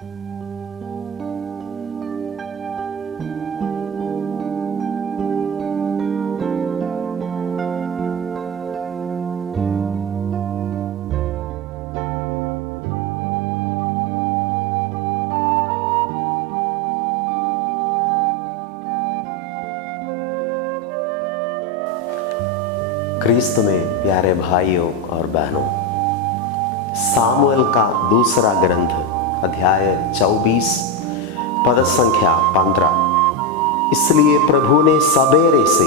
क्रिस्त में प्यारे भाइयों और बहनों, सामुएल का दूसरा ग्रंथ अध्याय 24 पद संख्या 15। इसलिए प्रभु ने सबेरे से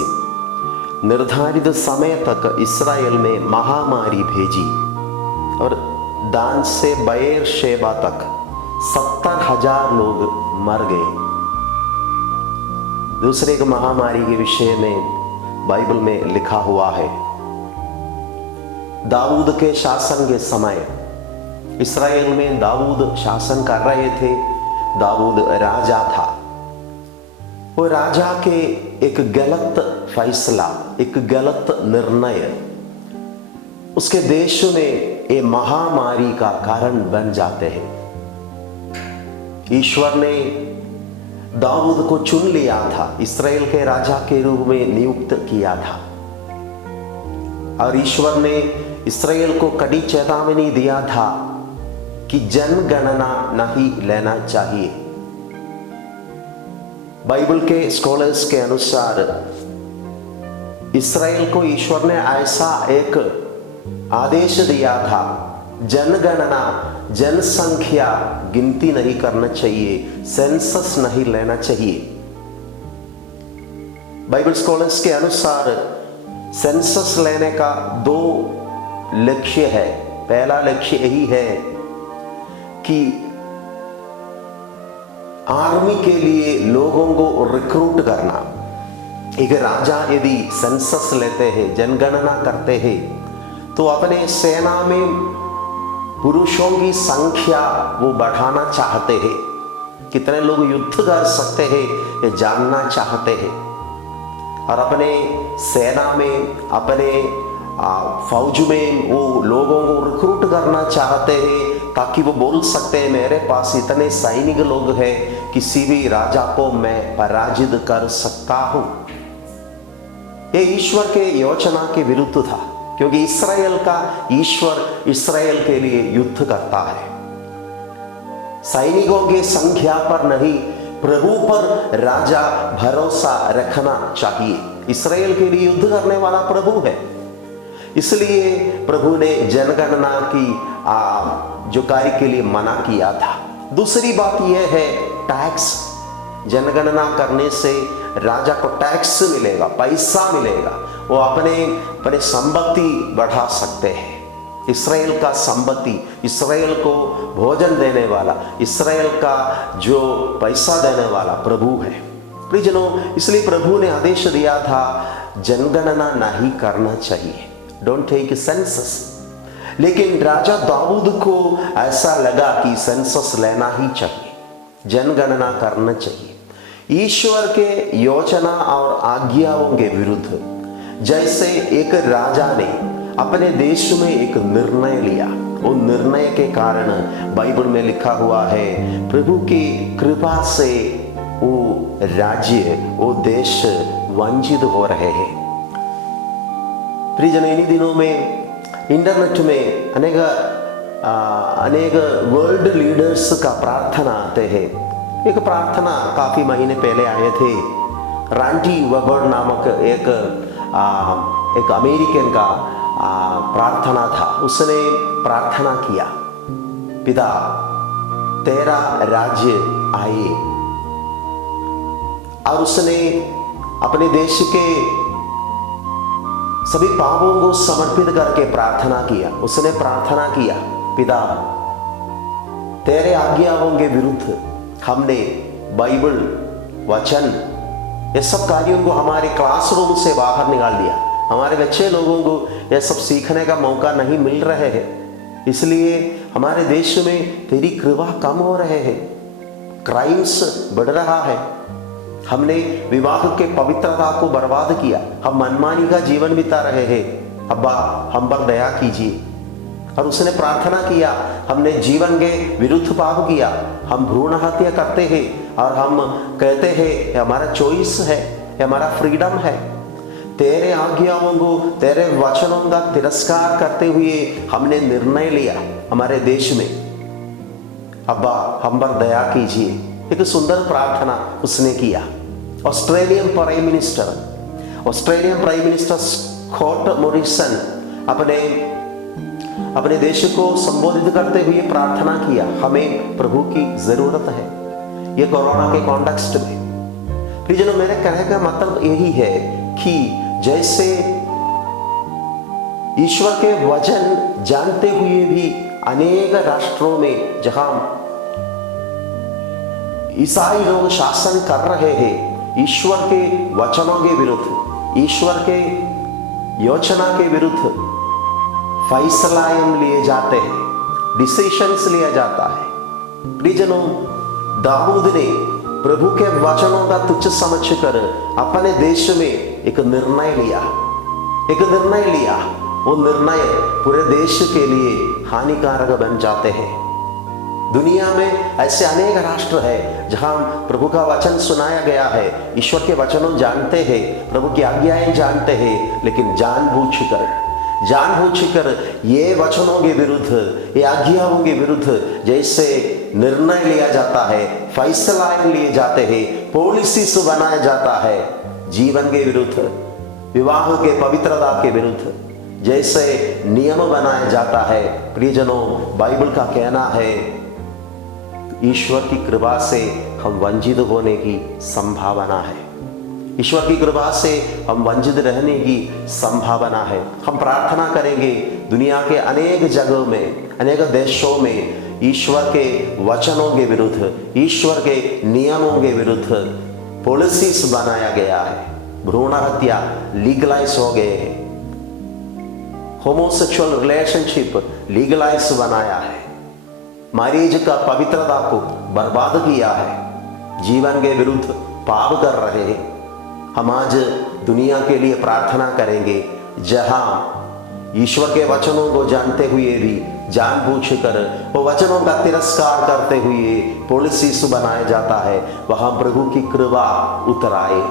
निर्धारित समय तक इस्राएल में महामारी भेजी और दान से बएर शेबा तक 70,000 लोग मर गए। दूसरे की महामारी के विषय में बाइबल में लिखा हुआ है, दाऊद के शासन के समय इस्राएल में दाऊद शासन कर रहे थे। दाऊद राजा था। वो राजा के एक गलत फैसला, एक गलत निर्णय उसके देश में एक महामारी का कारण बन जाते हैं। ईश्वर ने दाऊद को चुन लिया था, इस्राएल के राजा के रूप में नियुक्त किया था और ईश्वर ने इस्राएल को कड़ी चेतावनी दिया था कि जनगणना नहीं लेना चाहिए। बाइबल के स्कॉलर्स के अनुसार इस्राएल को ईश्वर ने ऐसा एक आदेश दिया था, जनगणना जनसंख्या गिनती नहीं करना चाहिए, सेंसस नहीं लेना चाहिए। बाइबल स्कॉलर्स के अनुसार सेंसस लेने का 2 लक्ष्य है। पहला लक्ष्य यही है कि आर्मी के लिए लोगों को रिक्रूट करना। एक राजा यदि सेंसस लेते हैं, जनगणना करते हैं, तो अपने सेना में पुरुषों की संख्या वो बढ़ाना चाहते हैं। कितने लोग युद्ध कर सकते हैं ये जानना चाहते हैं और अपने सेना में, अपने फौज में वो लोगों को रिक्रूट करना चाहते हैं ताकि वो बोल सकते हैं मेरे पास इतने सैनिक लोग हैं, किसी भी राजा को मैं पराजित कर सकता हूं। ये ईश्वर के योजना के विरुद्ध था, क्योंकि इस्राएल का ईश्वर इस्राएल के लिए युद्ध करता है। सैनिकों की संख्या पर नहीं, प्रभु पर राजा भरोसा रखना चाहिए। इस्राएल के लिए युद्ध करने वाला प्रभु है, इसलिए प्रभु ने जनगणना की जो कार्य के लिए मना किया था। दूसरी बात यह है टैक्स। जनगणना करने से राजा को टैक्स मिलेगा, पैसा मिलेगा, वो अपने संपत्ति बढ़ा सकते हैं। इस्राएल का संपत्ति, इस्राएल को भोजन देने वाला, इस्राएल का जो पैसा देने वाला प्रभु है। प्रियजनों, इसलिए प्रभु ने आदेश दिया था जनगणना नहीं करना चाहिए, डोंट टेक सेंसस। लेकिन राजा दाऊद को ऐसा लगा कि सेंसस लेना ही चाहिए, जनगणना करना चाहिए। ईश्वर के योजना और आज्ञाओं के विरुद्ध, जैसे एक राजा ने अपने देश में एक निर्णय लिया, वो निर्णय के कारण बाइबल में लिखा हुआ है प्रभु की कृपा से वो राज्य, वो देश वंचित हो रहे हैं। प्रियजन, इन्हीं दिनों में इंटरनेट में अनेक वर्ल्ड लीडर्स का प्रार्थना आते हैं। एक प्रार्थना काफी महीने पहले आए थे। रांडी वेबर नामक एक अमेरिकन का प्रार्थना था। उसने प्रार्थना किया, पिता तेरा राज्य आए, और उसने अपने देश के सभी पापों को समर्पित करके प्रार्थना किया। उसने प्रार्थना किया, पिता तेरे आज्ञाओं के विरुद्ध हमने बाइबल, वचन, ये सब कार्यों को हमारे क्लासरूम से बाहर निकाल दिया। हमारे बच्चे लोगों को यह सब सीखने का मौका नहीं मिल रहे हैं, इसलिए हमारे देश में तेरी कृपा कम हो रहे हैं, क्राइम्स बढ़ रहा है, हमने विवाह के पवित्रता को बर्बाद किया, हम मनमानी का जीवन बिता रहे हैं। अब्बा हम पर दया कीजिए। और उसने प्रार्थना किया, हमने जीवन के विरुद्ध पाप किया, हम भ्रूण हत्या करते हैं और हम कहते हैं हमारा चॉइस है, हमारा फ्रीडम है। तेरे आज्ञाओं को, तेरे वचनों का तिरस्कार करते हुए हमने निर्णय लिया हमारे देश में, अब्बा हम पर दया कीजिए। एक सुंदर प्रार्थना उसने किया। Australian prime minister Scott Morrison अपने देश को संबोधित करते हुए प्रार्थना किया, हमें प्रभु की जरूरत है ये कोरोना के कॉन्टेक्स्ट में। प्रियजनों, मेरे कहने का मतलब यही है कि जैसे ईश्वर के वचन जानते हुए भी अनेक राष्ट्रों में जहां ईसाई लोग शासन कर रहे हैं, ईश्वर के वचनों के विरुद्ध, ईश्वर के योजना के विरुद्ध फैसला लिए जाते हैं, डिसीजंस लिया जाता है। प्रियजनों, दाऊद ने प्रभु के वचनों का तुच्छ समझकर अपने देश में एक निर्णय लिया। वो निर्णय पूरे देश के लिए हानिकारक बन जाते हैं। दुनिया में ऐसे अनेक राष्ट्र है जहां प्रभु का वचन सुनाया गया है, ईश्वर के वचनों जानते हैं, प्रभु की आज्ञाएं जानते हैं, लेकिन जानबूझकर ये वचनों के विरुद्ध, ये आज्ञाओं के विरुद्ध जैसे निर्णय लिया जाता है, फैसला लिए जाते हैं, पॉलिसीज बनाया जाता है, जीवन के विरुद्ध, विवाह के पवित्रता के विरुद्ध जैसे नियम बनाया जाता है। प्रियजनों, बाइबल का कहना है ईश्वर की कृपा से हम वंचित होने की संभावना है। ईश्वर की कृपा से हम वंचित रहने की संभावना है। हम प्रार्थना करेंगे दुनिया के अनेक जगहों में, अनेक देशों में ईश्वर के वचनों के विरुद्ध, ईश्वर के नियमों के विरुद्ध पॉलिसीज बनाया गया है। भ्रूण हत्या लीगलाइज हो गए हैं, होमोसेक्सुअल रिलेशनशिप लीगलाइज बनाया है, मैरिज का पवित्रता को बर्बाद किया है, जीवन के विरुद्ध पाप कर रहे हैं। हम आज दुनिया के लिए प्रार्थना करेंगे जहां ईश्वर के वचनों को जानते हुए भी जानबूझकर वो वचनों का तिरस्कार करते हुए पॉलिसीज बनाया जाता है, वहां प्रभु की कृपा उतर आए,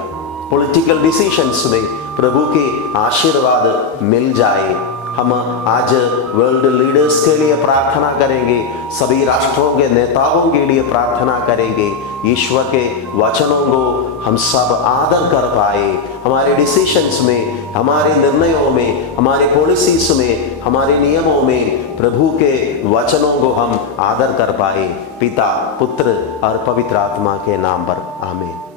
पॉलिटिकल डिसीजंस में प्रभु के आशीर्वाद मिल जाए। हम आज वर्ल्ड लीडर्स के लिए प्रार्थना करेंगे, सभी राष्ट्रों के नेताओं के लिए प्रार्थना करेंगे। ईश्वर के वचनों को हम सब आदर कर पाए, हमारे डिसीजंस में, हमारे निर्णयों में, हमारे पॉलिसीज में, हमारे नियमों में प्रभु के वचनों को हम आदर कर पाए। पिता, पुत्र और पवित्र आत्मा के नाम पर आमीन।